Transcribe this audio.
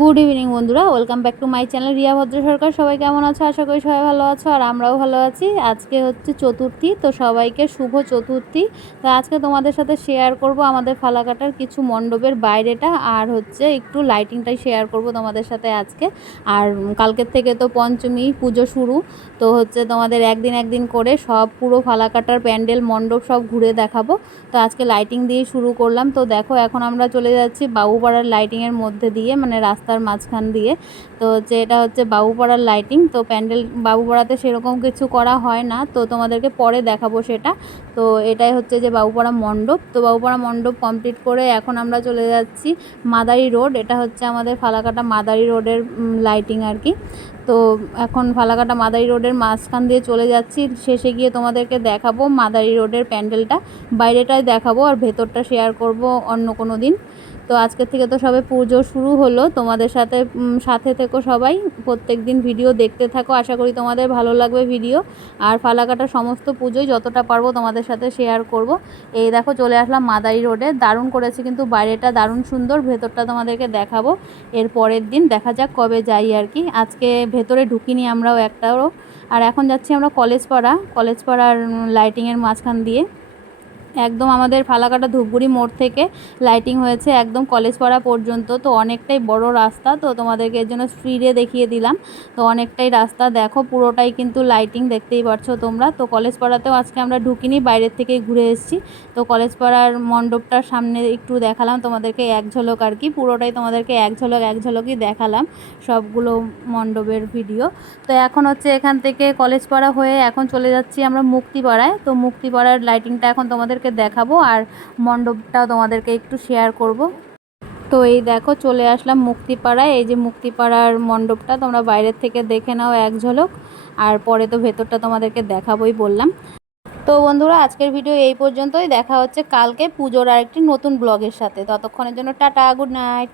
Good evening বন্ধুরা। Welcome back to my channel Riya Bhadra Sarkar সবাই কেমন আছো? আশা করি সবাই ভালো আছো, আর আমরাও ভালো আছি। আজকে হচ্ছে চতুর্থী, তো সবাইকে শুভ চতুর্থী। তো আজকে তোমাদের সাথে শেয়ার করব আমাদের ফালাকাটার কিছু মণ্ডপের বাইরেটা, আর হচ্ছে একটু লাইটিংটাই শেয়ার করব তোমাদের সাথে আজকে। আর কালকের থেকে তো পঞ্চমী পুজো শুরু, তো হচ্ছে তোমাদের একদিন একদিন করে সব পুরো ফালাকাটার প্যান্ডেল, মণ্ডপ সব ঘুরে দেখাবো। তো আজকে লাইটিং দিয়ে শুরু করলাম। তো দেখো, এখন আমরা চলে যাচ্ছি বাবুপাড়ার লাইটিংয়ের মধ্যে দিয়ে মানে রাস্তার মাঝখান দিয়ে। তো হচ্ছে এটা হচ্ছে বাবুপাড়ার লাইটিং তো প্যান্ডেল বাবুপাড়াতে সেরকম কিছু করা হয় না। তো তোমাদেরকে পরে দেখাবো সেটা। তো এটাই হচ্ছে যে বাবুপাড়া মণ্ডপ। তো বাবুপাড়া মণ্ডপ কমপ্লিট করে এখন আমরা চলে যাচ্ছি মাদারি রোড। এটা হচ্ছে আমাদের ফালাকাটা মাদারি রোডের লাইটিং আর কি। তো এখন ফালাকাটা মাদারি রোডের মাঝখান দিয়ে চলে যাচ্ছি। শেষে গিয়ে তোমাদেরকে দেখাবো মাদারি রোডের প্যান্ডেলটা। বাইরেটাই দেখাবো আর ভেতরটা শেয়ার করব অন্য কোনো দিন। তো আজকের থেকে তো সবে পুজো শুরু হলো। তোমাদের সাথে সাথে থেকো সবাই। প্রত্যেক দিন ভিডিও দেখতে থাকো। আশা করি তোমাদের ভালো লাগবে ভিডিও। আর ফালাকাটা সমস্ত পুজোই যতটা পারব তোমাদের সাথে শেয়ার করব। এই দেখো, চলে আসলাম মাদারি রোডে। দারুণ করেছে কিন্তু বাইরেটা দারুণ সুন্দর। ভেতরটা তোমাদেরকে দেখাবো। এর পরের দিন দেখা যাক কবে যাই আর কি। আজকে ভেতরে ঢুকিনি আমরাও একটাও। আর এখন যাচ্ছি আমরা কলেজ পাড়া কলেজ পাড়ার লাইটিংয়ের মাঝখান দিয়ে। একদম আমাদের ফালাকাটা ধূপগুড়ি মোড় থেকে লাইটিং হয়েছে একদম কলেজ পাড়া পর্যন্ত, তো অনেকটাই বড় রাস্তা, তো তোমাদেরকে এর জন্য স্পিডে দেখিয়ে দিলাম। তো অনেকটাই রাস্তা দেখো, পুরোটাই কিন্তু লাইটিং দেখতেই পারছ তোমরা। তো কলেজ পাড়াতেও আজকে আমরা ঢুকিনি, বাইরের থেকেই ঘুরে এসেছি। তো কলেজ পাড়ার মণ্ডপটার সামনে একটু দেখালাম তোমাদেরকে এক ঝলক আর কি, পুরোটাই তোমাদেরকে এক ঝলক, এক ঝলকই দেখালাম সবগুলো মণ্ডপের ভিডিও তো এখন হচ্ছে এখান থেকে কলেজ পাড়া হয়ে এখন চলে যাচ্ছি আমরা মুক্তিপাড়ায়। তো মুক্তিপাড়ার লাইটিংটা এখন তোমাদেরকে দেখাবো আর মণ্ডপটা তোমাদেরকে একটু শেয়ার করব। তো এই দেখো, চলে আসলাম মুক্তিপাড়ায়। এই যে মুক্তিপাড়ার মণ্ডপটা তোমরা বাইরের থেকে দেখে নাও এক ঝলক। আর পরে তো ভেতরটা তোমাদেরকে দেখাবোই বললাম। তো বন্ধুরা, আজকের ভিডিও এই পর্যন্তই। দেখা হচ্ছে কালকে পুজোর আরেকটি নতুন ব্লগের সাথে। ততক্ষণের জন্য টাটা, গুড নাইট।